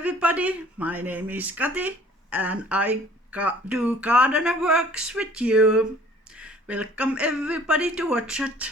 everybody, my name is Kati and I do gardener works with you. Welcome everybody to watch it.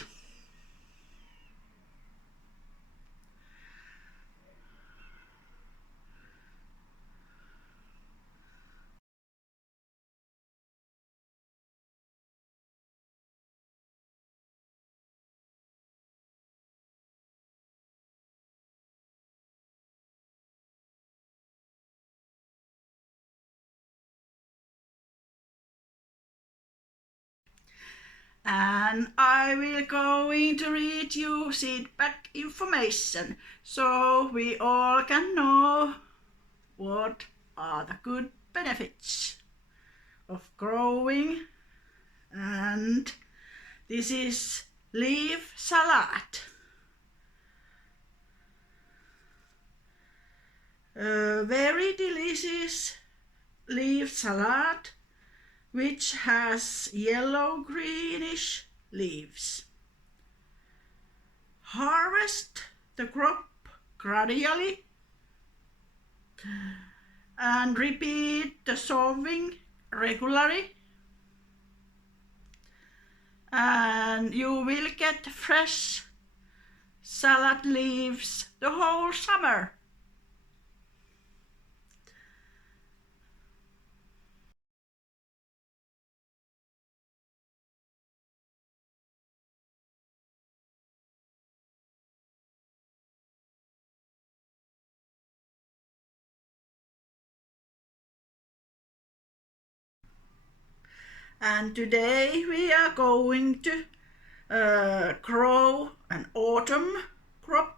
And I will going to read you feedback information so we all can know what are the good benefits of growing. And this is leaf salad. A very delicious leaf salad which has yellow-greenish leaves. Harvest the crop gradually and repeat the sowing regularly, and you will get fresh salad leaves the whole summer. And today we are going to grow an autumn crop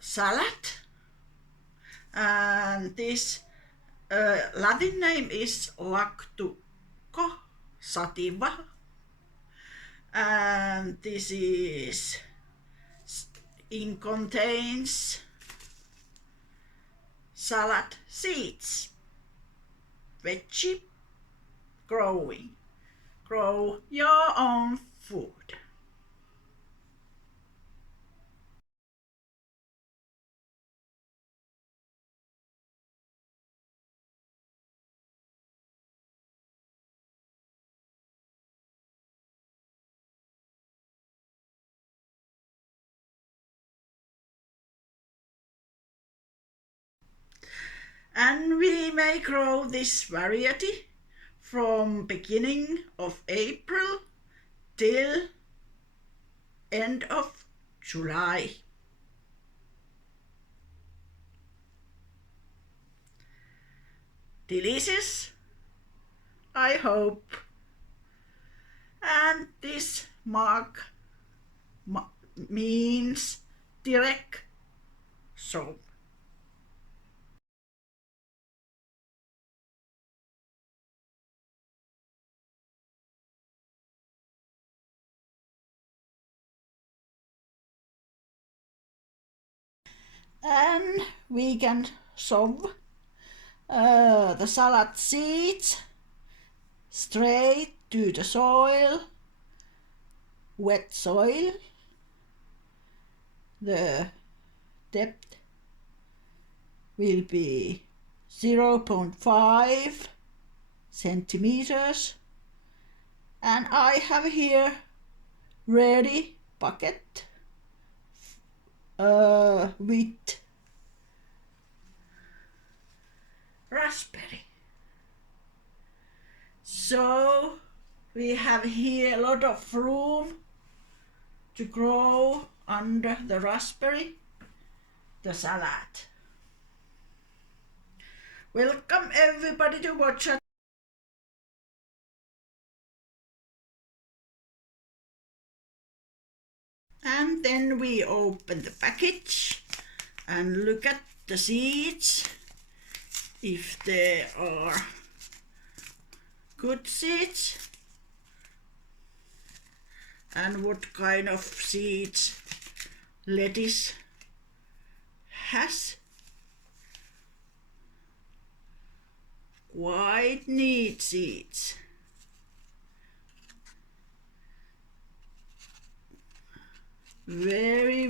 salad, and this Latin name is Lactuco sativa, and this is contains salad seeds. Veggie growing. Grow your own food. And we may grow this variety from beginning of April till end of July. Delicious, I hope. And this mark means direct sow. And we can sow the salad seeds straight to the soil, wet soil. The depth will be 0.5 centimeters, and I have here ready bucket with raspberry. So we have here a lot of room to grow under the raspberry, the salad. Welcome everybody to watch it. And then we open the package and look at the seeds, if they are good seeds and what kind of seeds lettuce has. Quite neat seeds. Very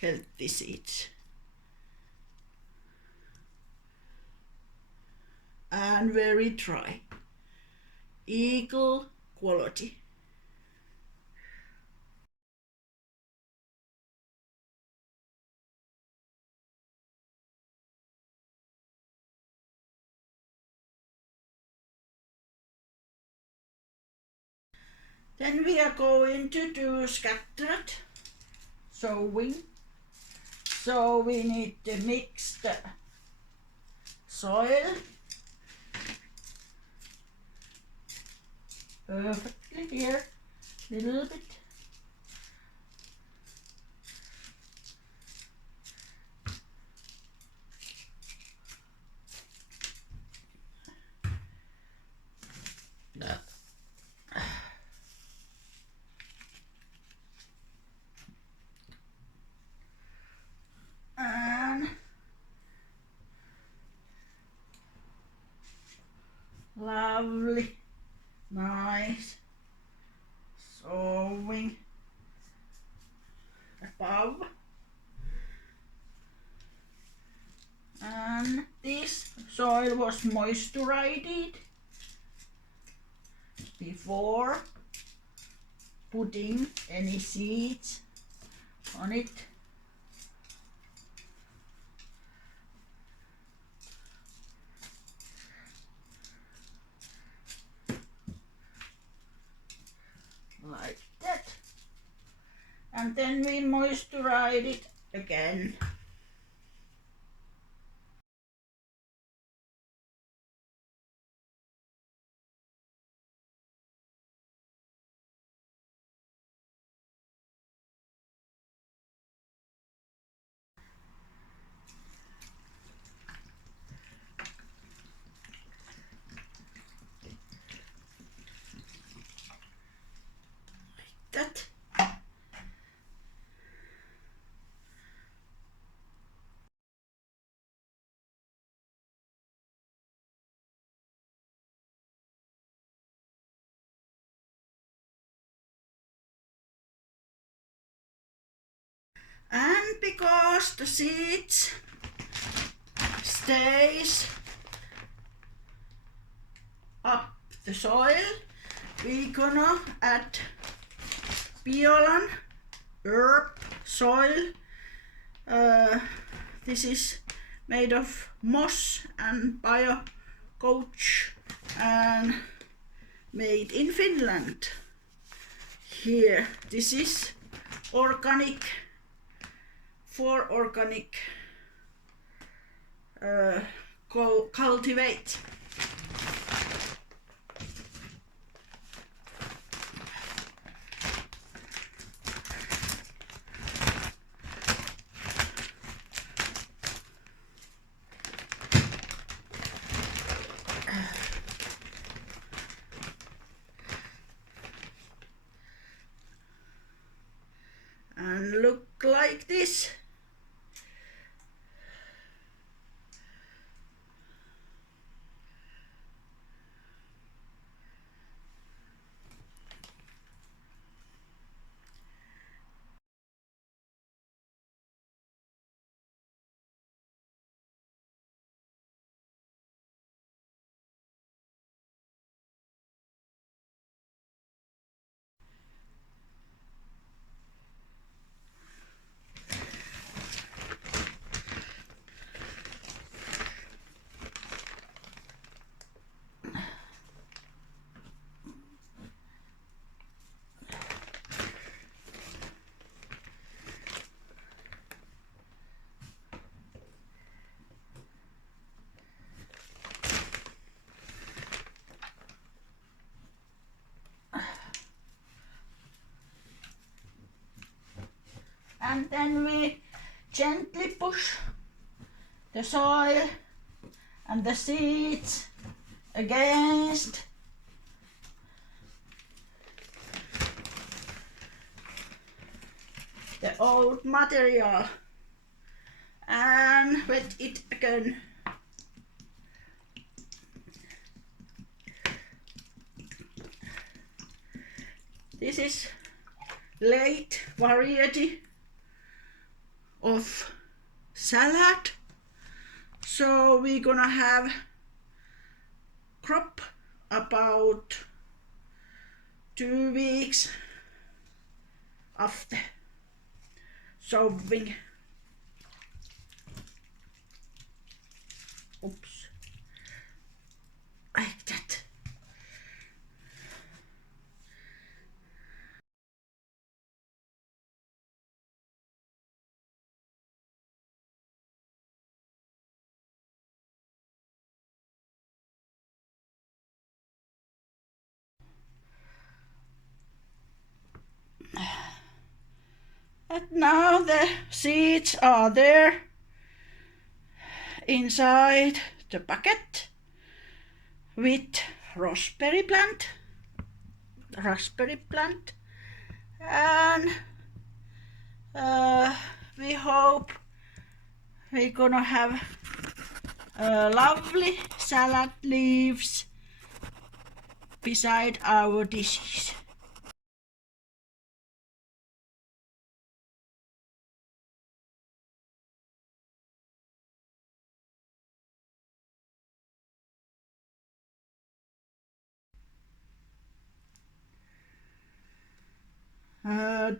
healthy seeds. And very dry, equal quality. Then we are going to do scattered sowing. So we need to mix the soil perfectly here, little bit. And lovely, nice sowing above. And this soil was moisturized before putting any seeds on it. Like that. And then we moisturize it again. That. And because the seeds stays up the soil, we gonna add Biolan herb soil. This is made of moss and bio coach and made in Finland. Here, this is organic, for organic cultivate. And look like this. And then we gently push the soil and the seeds against the old material and wet it again. This is late variety of salad. So we're gonna have crop about 2 weeks after sowing. Oops, like that. And now the seeds are there inside the bucket with raspberry plant, and we hope we're gonna have lovely salad leaves beside our dishes.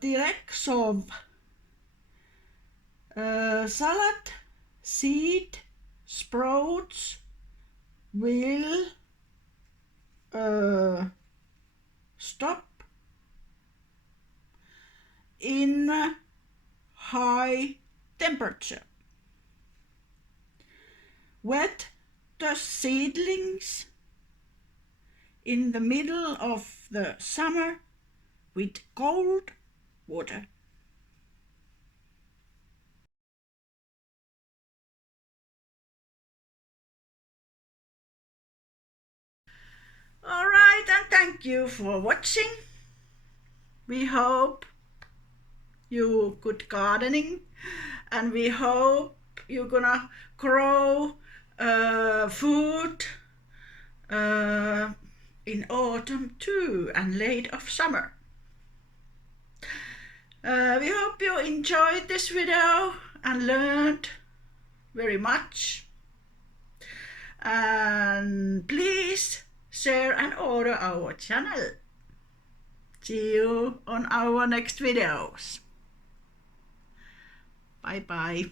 Direct som salad seed sprouts will stop in high temperature. Wet the seedlings in the middle of the summer with cold water. Alright, and thank you for watching. We hope you good gardening, and we hope you're gonna grow food in autumn too, and late of summer. We hope you enjoyed this video and learned very much. And please share and order our channel. See you on our next videos. Bye bye.